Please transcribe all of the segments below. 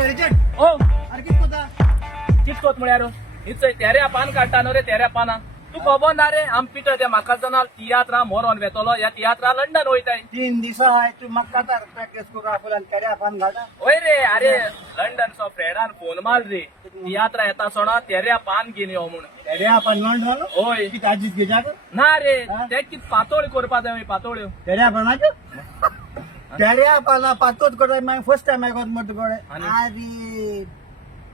ओ चितकोत म्हळ्यार हिचय तेऱ्या पान काडटा न्हू रे तेऱ्या पानां तू खबर ना रे आम पिटर त्या म्हाका जाणाल तियात्रा मोरोन वेतलो या तियात्रा लंडन वयताय 3 दिसा हाय तू म्हाका तर प्रॅक्टिस करू आपल्यान केऱ्या पान घालता वय रे अरे लंडन सो फ्रेंडान फोन मार रे तियात्रा येता सोडा तेऱ्या पान घेवन यो म्हूण केऱ्या पान लंडन ओय कित आजीच घेजाक ना रे ते कित पातोळी करपा जाय पातोळ्यो केऱ्या पानाच्यो केऱ्या पाना पातोच करता मागीर फर्स्ट टाइम आयकोत मत गोळे अरे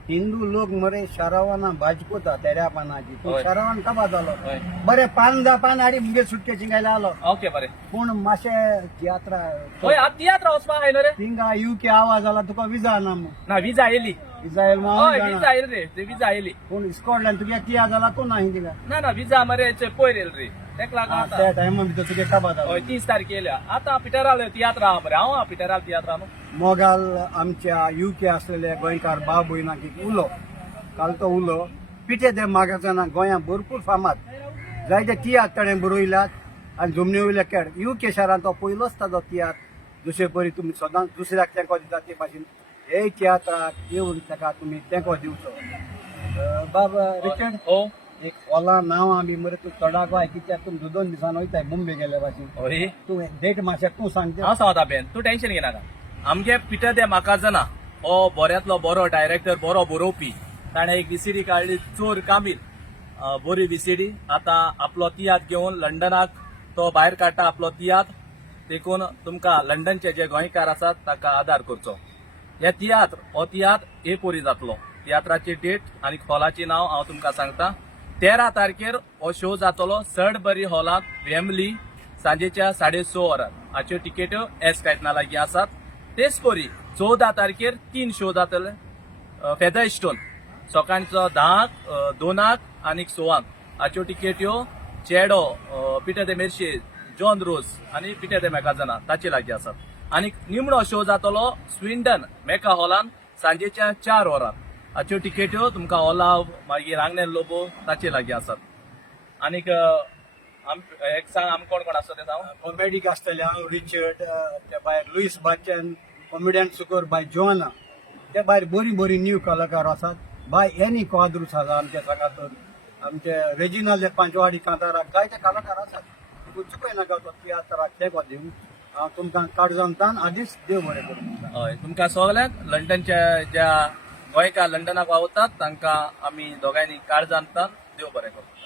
हिंदू लोक मरे शरावाना भाजकोता तेऱ्या पानाची तू होय. शरावान कबा जालो होय. बरे पान जा पान हाडी मुगे सुटके चिंगायला आलो ओके बरें पूण मातशे तियात्रा होय आज तियात्रा वचपाक आयलो रे थिंगा युके आवाज आला तुका विजा ना मग ना विजा येयली इस्रायल हय विजा येयली रे ते विजा येयली पूण स्कॉटलँड तुगे तिया जाला तू नाही थिंगा ना विजा मरे पयर येयल रे तेका लागून आतां त्या टायमा भितर तुगे कबा जालो हय 30 तारखे येयल्या आतां पिटराल तियात्रा आहा मरे हांव पिटराल तियात्रा न्हू मोगाल आमच्या युके असलेले गोंयकार भाव भयणांक उलो काल तो उलो पिठे ते मागासना गोंया भरपूर फामाद जायते तियात्र ताणें बरयल्यात आनी जमनी वयले खेळ युके शारांत तो पयलोच ताजो तियात्र दुसरे परी तुमी सदांच दुसऱ्याक तेंको दिता ते भाशेन हे तियात्राक येवन ताका तुमी तेंको दिवचो बाबा रिचर्ड ओ एक ओला नांवां बी मरे तूं चोडा गोंय कित्याक तुमी 2 दिसान वयताय मुंबय गेल्या भाशेन हय तूं डेट मातशें तूं सांग हांव सांगता बेन तूं टेन्शन घेनाका आमगे पिटर दे म्हाका जाणा हो बऱ्यांतलो बरो डायरेक्टर बरो बरोवपी ताणें एक विसीडी काडली चोर कामील बरी विसीडी आतां आपलो तियात्र घेवन लंडनाक तो भायर काडटा आपलो तियात्र देखून तुमकां लंडनचे जे गोंयकार आसात ताका आदार करचो हे तियात्र हो तियात्र एपोरी जातलो तियात्राची डेट आनी हॉलाची नांव हांव तुमकां सांगता 13 तारखेर हो शो जातलो सडबरी हॉलांत वेमली सांजेच्या 6:30 वरार हाच्यो तिकेट्यो एस कायतना लागीं आसात तेच परी 14 तारखेर 3 शो जातले फेदरस्टोन सकाळचो 10 2 आनी 6 हाच्यो तिकेट्यो चेडो पिटर दे मेर्शे जॉन रोज आनी पिटर दे मेकाजना ताचे लागीं आसात आनी निमणो शो जातलो स्विंडन मेका हॉलांत सांजेच्या 4 वरार हाच्यो तिकेट्यो तुमकां ओलाव मागीर आंगनेल लोबो ताचे लागीं आसात आनीक एक सांग आम कोण कोण आसा ते सांग कॉमेडीक आसतले हांव रिचर्ड त्या भायर लुईस बाचन कॉमेडियन सुकोर बाय जोना त्या भायर बरी बरी न्यू कलाकार आसात बाय एनी क्वाद्रूस आसा आमच्या सगातर आमचे रेजिनल पंचवाडी कांताराक जायते कलाकार आसात चुकय नाका तो तियात्राक तेंको दिवन हांव तुमकां काळजांतान आदींच देव बरें करूं हय तुमकां सगल्यांक लंडनच्या ज्या गोंयकार लंडनाक वावरतात तांकां आमी दोगांयनी काळजांतान देव बरें करूं